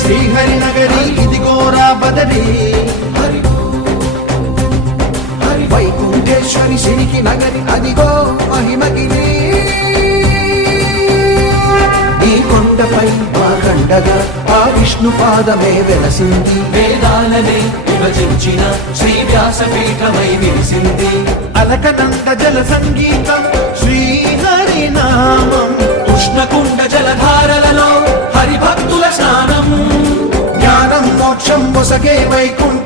శ్రీహరి నగరి ఇదిగోరా బదరి వైకుంఠేశ్వరి సిరికి నగరి అదిగో మహిమగిరి ఈ కొండపై మా కండగా ఆ విష్ణు పాదమే వెలసింది వేదాలనే విభజించిన శ్రీ వ్యాసపీఠమై విరిసింది అలకనంద జల సంగీతం శ్రీహరి నామం ఉష్ణకుండ జలధారలలో హరిభక్తుల స్నానం జ్ఞానం మోక్షం మొసగే వైకుంఠ